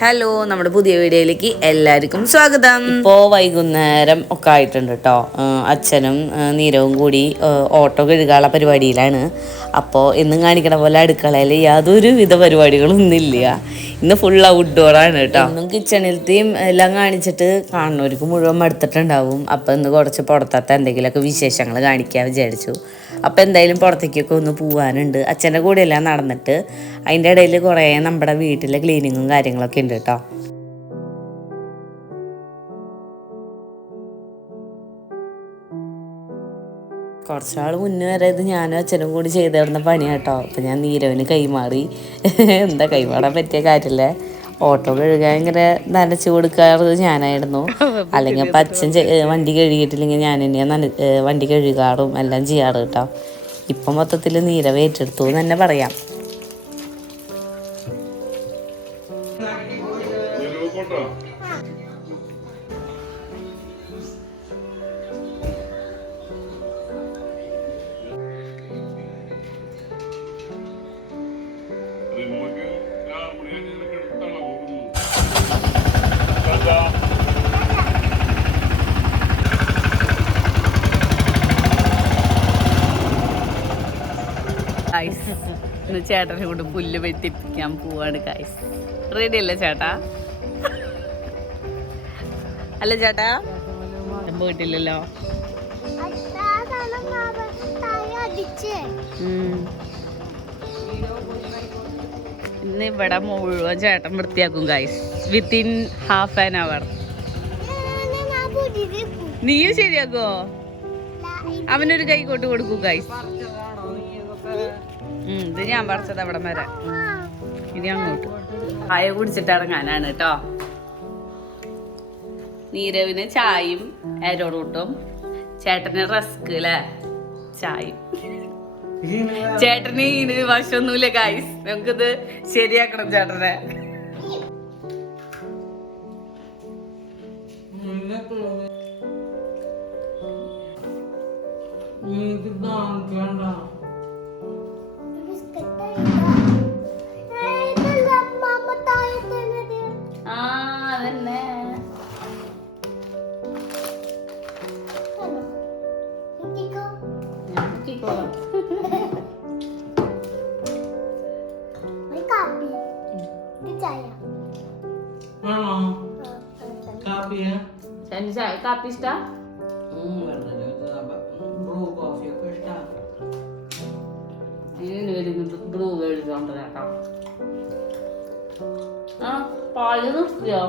Hello, നമ്മുടെ പുതിയ വീഡിയോയിലേക്ക് എല്ലാവർക്കും സ്വാഗതം. ഇപ്പോൾ വൈകുന്നേരം ഒക്കെ ആയിട്ടുണ്ട് കേട്ടോ. അച്ഛനും നീരവും കൂടി ഓട്ടോ കഴുകാനുള്ള പരിപാടിയിലാണ്. അപ്പോൾ എന്നും കാണിക്കണ പോലെ അടുക്കളയിൽ യാതൊരു വിധ പരിപാടികളൊന്നും ഇല്ല. ഇന്ന് ഫുൾ ഔട്ട്ഡോറാണ് കേട്ടോ. ഇന്നും കിച്ചണിലത്തെയും എല്ലാം കാണിച്ചിട്ട് കാണുന്നവർക്ക് മുഴുവൻ മടുത്തിട്ടുണ്ടാവും. അപ്പോൾ ഇന്ന് കുറച്ച് പുറത്തത്തെ എന്തെങ്കിലുമൊക്കെ വിശേഷങ്ങൾ കാണിക്കാൻ വിചാരിച്ചു. അപ്പോൾ എന്തായാലും പുറത്തേക്കൊക്കെ ഒന്ന് പോകാനുണ്ട്. അച്ഛൻ്റെ കൂടെയെല്ലാം നടന്നിട്ട് അതിൻ്റെ ഇടയിൽ കുറേ നമ്മുടെ വീട്ടിലെ ക്ലീനിങ്ങും കാര്യങ്ങളൊക്കെ ഉണ്ട് കേട്ടോ. കുറച്ചാൾ മുന്നേ വരെ ഇത് ഞാനും അച്ഛനും കൂടി ചെയ്തു തരുന്ന പണിയാണ് കേട്ടോ. അപ്പം ഞാൻ നീരവിന് കൈമാറി. എന്താ കൈമാറാൻ പറ്റിയ കാര്യമല്ലേ. ഓട്ടോ കഴുകാൻ ഇങ്ങനെ നനച്ച് കൊടുക്കാറുള്ളത് ഞാനായിരുന്നു. അല്ലെങ്കിൽ അപ്പം അച്ഛൻ വണ്ടി കഴുകിയിട്ടില്ലെങ്കിൽ ഞാൻ തന്നെയാണ് വണ്ടി കഴുകാറും എല്ലാം ചെയ്യാറ് കേട്ടോ. ഇപ്പം മൊത്തത്തിൽ നീരവ് ഏറ്റെടുത്തു എന്ന് തന്നെ പറയാം. ഇന്ന് ചേട്ടനെ കൊണ്ട് പുല്ല് വെട്ടിപ്പിക്കാൻ പോവാണ് ഗൈസ്. റെഡി അല്ലേ ചേട്ടാ? അല്ല ചേട്ടാ പോയിട്ടില്ലല്ലോ. ഇന്ന് ഇവിടെ മുഴുവൻ ചേട്ടൻ വൃത്തിയാക്കും guys. Within half an hour. നീയും ശരിയാക്കോ? അവനൊരു കൈ കൊണ്ട് കൊടുക്കൂ ഗൈസ്. ഇത് ഞാൻ പറിച്ചത് അവിടെ വരെ. ഇനി അങ്ങോട്ട് ചായ കുടിച്ചിട്ട് ഇറങ്ങാനാണ് കേട്ടോ. നീരവിന് ചായയും അരോടൂട്ടും, ചേട്ടന് റസ്ക് അല്ലേ ചായയും. ചേട്ടന് ഇത് വശമൊന്നുമില്ല ഗൈസ്. നമുക്കിത് ശരിയാക്കണം ചേട്ടനെ. കാപ്പി ഇഷ്ടാ? ബ്രൂ മേടിച്ചോണ്ട് കേട്ടോ. ആ പാല് നിർത്തിയോ?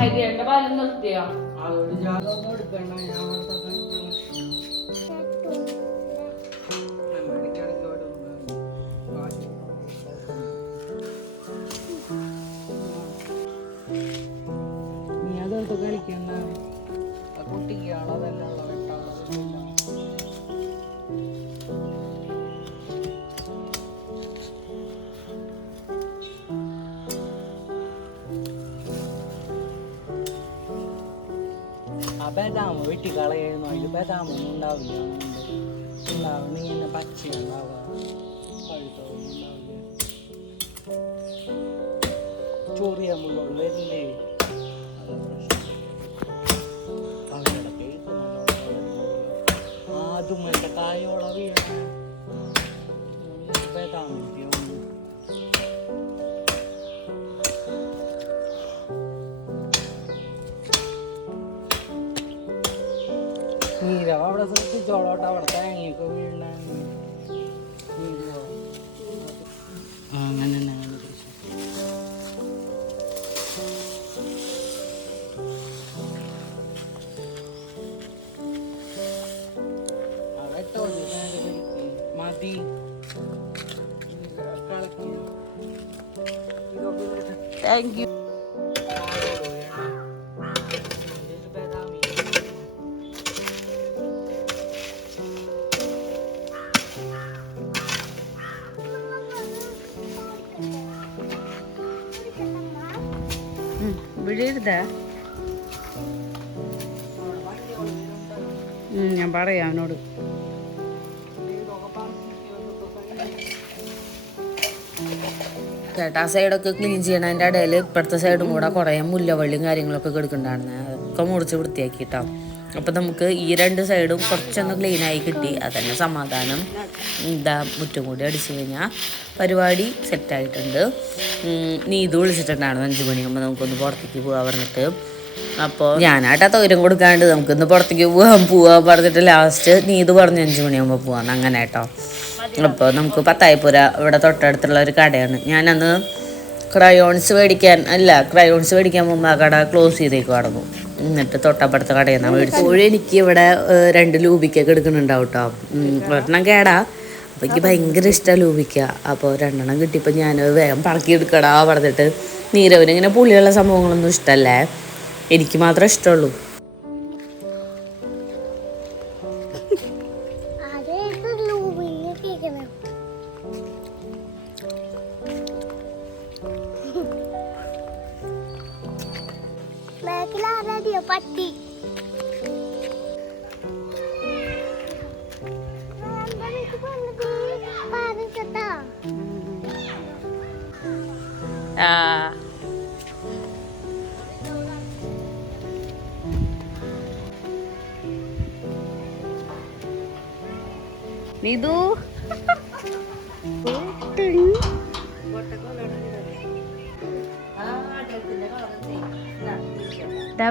ഹരിയുടെ പാല് നിർത്തിയോ? കളിക്കണ്ട കുട്ടിക്കാണോ തന്നെയുള്ള വെട്ടാളോ. ആ ബദാം വെട്ടിക്കളയുന്നു. അതിൽ ബദാമൊന്നും ഉണ്ടാവില്ല. ഉണ്ടാവും ഇങ്ങനെ പച്ചയുണ്ടാവുക, പഴുത്തൊന്നും ഉണ്ടാവില്ല. ചൊറിയാകുമ്പോൾ വരില്ലേ? അതും എൻ്റെ കായോളം വീഴ നീരവ് അവിടെ ശ്രദ്ധിച്ചോളോട്ട്. അവിടെ തേങ്ങയൊക്കെ വീഴണ അങ്ങനെ മതി. Thank you. വിഴരുതാ. ഞാൻ പറയാം അവനോട്. ചേട്ടാ ആ സൈഡൊക്കെ ക്ലീൻ ചെയ്യണതിൻ്റെ ഇടയിൽ ഇപ്പുറത്തെ സൈഡും കൂടെ കുറേ മുല്ലവള്ളിയും കാര്യങ്ങളൊക്കെ കിടക്കുന്നുണ്ടായിരുന്നു. അതൊക്കെ മുറിച്ച് വൃത്തിയാക്കിയിട്ടോ. അപ്പം നമുക്ക് ഈ രണ്ട് സൈഡും കുറച്ചൊന്ന് ക്ലീനായി കിട്ടി. അതന്നെ സമാധാനം. മുറ്റും കൂടി അടിച്ചു കഴിഞ്ഞാൽ പരിപാടി സെറ്റായിട്ടുണ്ട്. നീതു വിളിച്ചിട്ടുണ്ടായിരുന്നു 5 മണിയാകുമ്പോൾ നമുക്കൊന്ന് പുറത്തേക്ക് പോകാൻ പറഞ്ഞിട്ട്. അപ്പോൾ ഞാനാട്ടാ തൊരം കൊടുക്കാണ്ട് നമുക്കിന്ന് പുറത്തേക്ക് പോവാൻ പറഞ്ഞിട്ട് ലാസ്റ്റ് നീതു പറഞ്ഞു 5 മണിയാകുമ്പോൾ പോകാമെന്ന്. അങ്ങനെ കേട്ടോ. അപ്പോൾ നമുക്ക് പത്തായപ്പുര ഇവിടെ തൊട്ടടുത്തുള്ള ഒരു കടയാണ്. ഞാനന്ന് ക്രയോൺസ് മേടിക്കാൻ മുമ്പ് ആ കട ക്ലോസ് ചെയ്തേക്കുമായിരുന്നു. എന്നിട്ട് തൊട്ടപ്പുറത്തെ കടയിൽ നിന്നാണ് മേടിച്ചത്. ഇപ്പോഴും എനിക്ക് ഇവിടെ 2 ലൂബിക്കൊക്കെ എടുക്കുന്നുണ്ടാവും കേട്ടോ. ഒരെണ്ണം കേടാ. അപ്പോൾ എനിക്ക് ഭയങ്കര ഇഷ്ടമാണ് ലൂബിക്ക. അപ്പോൾ 2 എണ്ണം കിട്ടിയപ്പോൾ ഞാൻ വേഗം പറക്കി എടുക്കടാ പറഞ്ഞിട്ട്. നീരവിനിങ്ങനെ പുളിയുള്ള സംഭവങ്ങളൊന്നും ഇഷ്ടമല്ലേ, എനിക്ക് മാത്രമേ ഇഷ്ടമുള്ളൂ. പട്ടി നീതു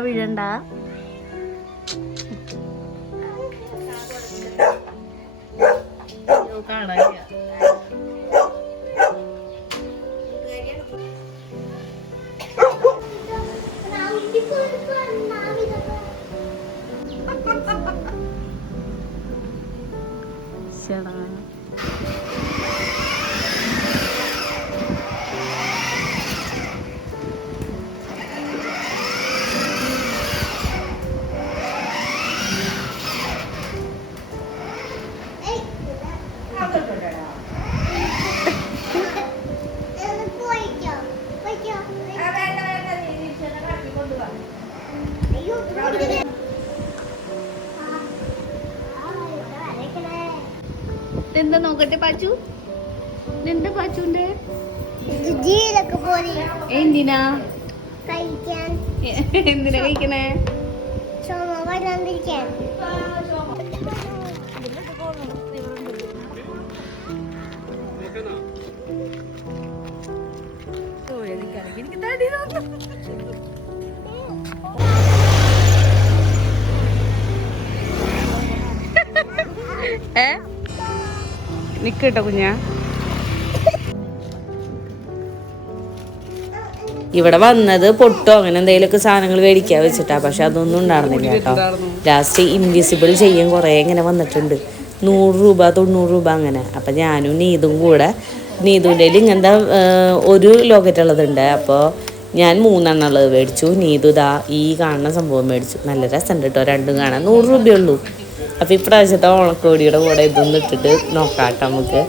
വീഴണ്ട. എന്താ നോക്കട്ടെ പാച്ചു, എന്താ പാച്ചുണ്ട്? എന്തിനാ എന്തിനാ കഴിക്കണേ? നിക്കട്ടോ കുഞ്ഞാ. ഇവിടെ വന്നത് പൊട്ടോ അങ്ങനെ എന്തെങ്കിലുമൊക്കെ സാധനങ്ങൾ മേടിക്കാൻ വെച്ചിട്ടാ. പക്ഷെ അതൊന്നും ഉണ്ടായിരുന്നില്ല കേട്ടോ. ലാസ്റ്റ് ഇൻവിസിബിൾ ചെയ്യാൻ കുറേ ഇങ്ങനെ വന്നിട്ടുണ്ട്. 100 രൂപ 90 രൂപ അങ്ങനെ. അപ്പം ഞാനും നീതും കൂടെ, നീതുവിൻ്റെ ഇങ്ങനത്തെ ഒരു ലോക്കറ്റ് ഉള്ളതുണ്ട്. അപ്പോൾ ഞാൻ 3 എണ്ണം ഉള്ളത് മേടിച്ചു. നീതു ഈ കാണുന്ന സംഭവം മേടിച്ചു. നല്ല രസമുണ്ട് കേട്ടോ, രണ്ടും കാണാൻ 100 രൂപയുള്ളൂ. അപ്പം ഇപ്രാവശ്യത്തെ ഓണക്കോടിയുടെ കൂടെ ഇതൊന്നും ഇട്ടിട്ട് നോക്കാം കേട്ടോ നമുക്ക്.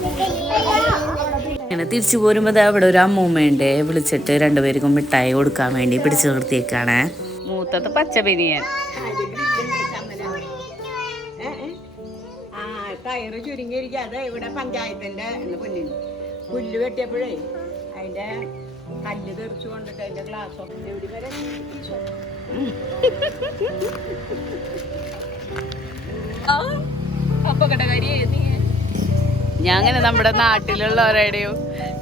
അങ്ങനെ തിരിച്ചു പോരുമ്പോൾ അവിടെ ഒരു അമ്മൂമ്മയുണ്ട്. വിളിച്ചിട്ട് 2 പേർക്കും മിഠായി കൊടുക്കാൻ വേണ്ടി പിടിച്ചു നിർത്തിയേക്കാണ്. മൂത്തത് പച്ച ബനിയൻ. കയറ് ചുരുങ്ങിയിരിക്കാതെ ഇവിടെ പഞ്ചായത്തിന്റെ പുല്ല് വെട്ടിയപ്പോഴേ അതിന്റെ കല്ല് തെറിച്ചു കൊണ്ടിട്ട് അതിന്റെ ഗ്ലാസ് എവിടെ വരെ ഞാൻ അങ്ങനെ നമ്മുടെ നാട്ടിലുള്ളവരുടെയും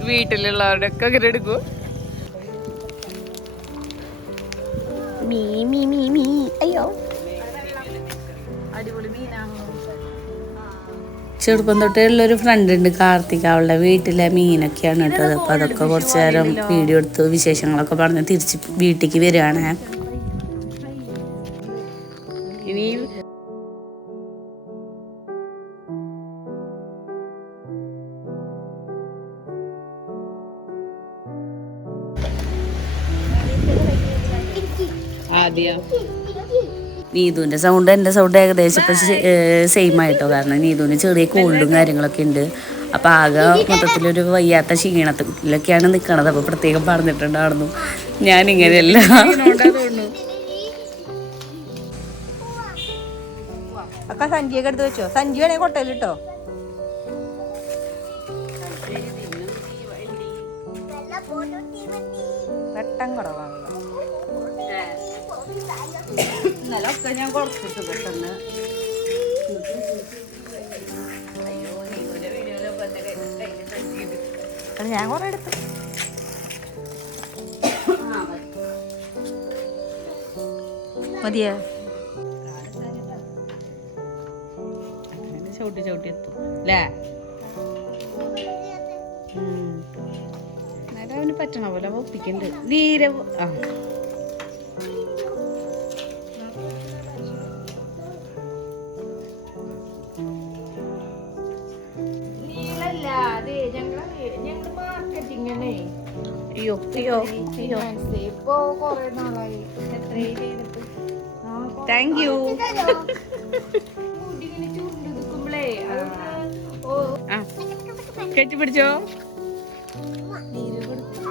വീട്ടിലുള്ളവരുടെ ഒക്കെ അങ്ങനെ എടുക്കും. അയ്യോ അടിപൊളി മീനാണ്. ചെറുപ്പം തൊട്ടേ ഉള്ളൊരു ഫ്രണ്ട് ഉണ്ട്, കാർത്തിക. അവളുടെ വീട്ടിലെ മീനൊക്കെയാണ് കേട്ടത്. അപ്പോൾ അതൊക്കെ കുറച്ച് നേരം വീഡിയോ എടുത്ത് വിശേഷങ്ങളൊക്കെ പറഞ്ഞ് തിരിച്ച് വീട്ടിലേക്ക് വരികയാണ്. ഇനി ആദ്യം നീതുവിൻ്റെ സൗണ്ട് എൻ്റെ സൗണ്ട് ഏകദേശം ഇപ്പം സെയിം ആയിട്ടോ. കാരണം നീതുവിന് ചെറിയ കോൾഡും കാര്യങ്ങളൊക്കെ ഉണ്ട്. അപ്പം ആകെ മൊത്തത്തിലൊരു വയ്യാത്ത ക്ഷീണത്തിലൊക്കെയാണ് നിൽക്കണത്. അപ്പോൾ പ്രത്യേകം പറഞ്ഞിട്ടുണ്ടായിരുന്നു ഞാനിങ്ങനെയല്ല. അക്ക സഞ്ചിയൊക്കെ എടുത്ത് വെച്ചോ? സഞ്ചി വേണേ കൊട്ടയിൽ കേട്ടോ. വട്ടം കുറവാണല്ലോ. ഇന്നലെ ഒക്കെ ഞാൻ കൊടുത്തിട്ട് പെട്ടെന്ന്. അയ്യോ നീയുടെ വീഡിയോയിലൊക്കെ എൻ്റെ കയ്യിൽ തട്ടിയിട്ട് ഞാൻ കുറെ എടുത്തു. മതിയാ ചവിട്ടി ചവിട്ടി എത്തും അല്ലേ? നേരെ അവന് പറ്റണ പോലെ ഒപ്പിക്കണ്ട്. നീര ആ നീളല്ല അതെ ഞങ്ങള് മാർക്കറ്റിങ്ങനെ അയ്യോ അയ്യോ അയ്യോ ഇപ്പൊ കൊറേ നാളായി. എത്രയും ചെയ്തിട്ട് താങ്ക് യു. ഇങ്ങനെ ചുരുണ്ട് നിൽക്കുമ്പോളേ കെട്ടിപ്പിടിച്ചോ. നീര് കൊടുക്കും.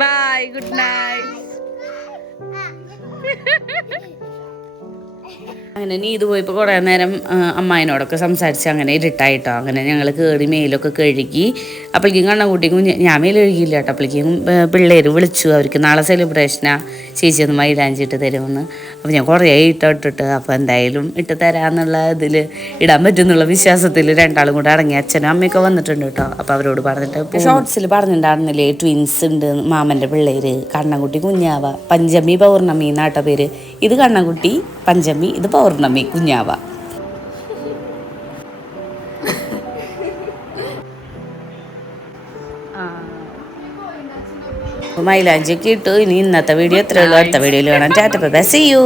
Bye, good night. അങ്ങനെ നീത് പോയപ്പോൾ കുറേ നേരം അമ്മായിനോടൊക്കെ സംസാരിച്ച് അങ്ങനെ ഇരുട്ടായിട്ടോ. അങ്ങനെ ഞങ്ങൾ കയറി മേലൊക്കെ കഴുകി. അപ്പോഴേക്കും കണ്ണൻകുട്ടിക്കും ഞാൻ മേൽ കഴുകിയില്ല കേട്ടോ. അപ്പോഴേക്കും പിള്ളേർ വിളിച്ചു, അവർക്ക് നാളെ സെലിബ്രേഷനാണ്, ചേച്ചി ഒന്ന് മൈലാഞ്ചി ഇട്ട് തരുമെന്ന്. അപ്പോൾ ഞാൻ കുറേ ഇട്ടിട്ട് അപ്പോൾ എന്തായാലും ഇട്ട് തരാമെന്നുള്ള ഇതിൽ ഇടാൻ പറ്റുമെന്നുള്ള വിശ്വാസത്തിൽ രണ്ടാളും കൂടെ ഇറങ്ങി. അച്ഛനും അമ്മയൊക്കെ വന്നിട്ടുണ്ട് കേട്ടോ. അപ്പോൾ അവരോട് പറഞ്ഞിട്ട് ഷോർട്സിൽ പറഞ്ഞിട്ടുണ്ടായിരുന്നില്ലേ ട്വിൻസ് ഉണ്ട് മാമൻ്റെ പിള്ളേർ, കണ്ണൻകുട്ടി കുഞ്ഞാവ, പഞ്ചമി പൗർണമി എന്നാട്ട പേര്. ഇത് കണ്ണൻകുട്ടി പഞ്ചമി, ഇത് പൗർണമി കുഞ്ഞാവ. മൈലാഞ്ചിയൊക്കെ ഇട്ടു. ഇനി ഇന്നത്തെ വീഡിയോ എത്രയുള്ളൂ, അടുത്ത വീഡിയോയിൽ കാണാം. Tata bye bye, see U.